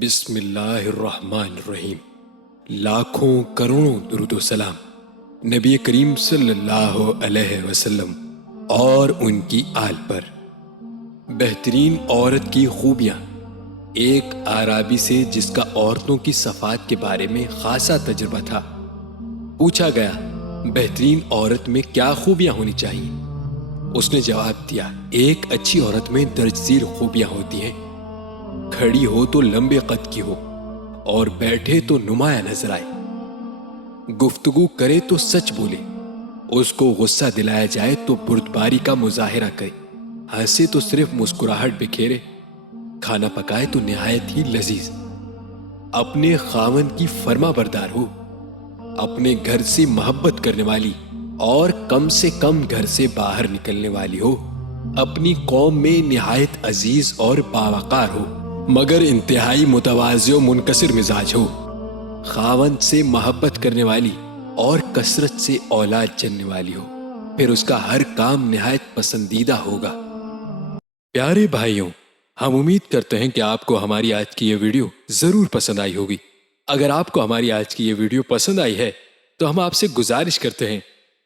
بسم اللہ الرحمن الرحیم۔ لاکھوں کروڑوں درود و سلام نبی کریم صلی اللہ علیہ وسلم اور ان کی آل پر۔ بہترین عورت کی خوبیاں۔ ایک اعرابی سے جس کا عورتوں کی صفات کے بارے میں خاصا تجربہ تھا، پوچھا گیا بہترین عورت میں کیا خوبیاں ہونی چاہیے؟ اس نے جواب دیا، ایک اچھی عورت میں درج ذیل خوبیاں ہوتی ہیں۔ کھڑی ہو تو لمبے قد کی ہو اور بیٹھے تو نمایاں نظر آئے، گفتگو کرے تو سچ بولے، اس کو غصہ دلایا جائے تو بردباری کا مظاہرہ کرے، ہنسے تو صرف مسکراہٹ بکھیرے، کھانا پکائے تو نہایت ہی لذیذ، اپنے خاوند کی فرما بردار ہو، اپنے گھر سے محبت کرنے والی اور کم سے کم گھر سے باہر نکلنے والی ہو، اپنی قوم میں نہایت عزیز اور باوقار ہو مگر انتہائی متواضع و منکسر مزاج ہو، خاوند سے محبت کرنے والی اور کثرت سے اولاد جننے والی ہو، پھر اس کا ہر کام نہایت پسندیدہ ہوگا۔ پیارے بھائیوں، ہم امید کرتے ہیں کہ آپ کو ہماری آج کی یہ ویڈیو ضرور پسند آئی ہوگی۔ اگر آپ کو ہماری آج کی یہ ویڈیو پسند آئی ہے تو ہم آپ سے گزارش کرتے ہیں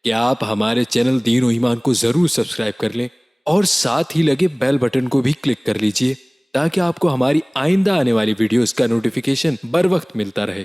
کہ آپ ہمارے چینل دین و ایمان کو ضرور سبسکرائب کر لیں اور ساتھ ہی لگے بیل بٹن کو بھی کلک کر لیجئے تاکہ آپ کو ہماری آئندہ آنے والی ویڈیوز کا نوٹیفیکیشن بر وقت ملتا رہے۔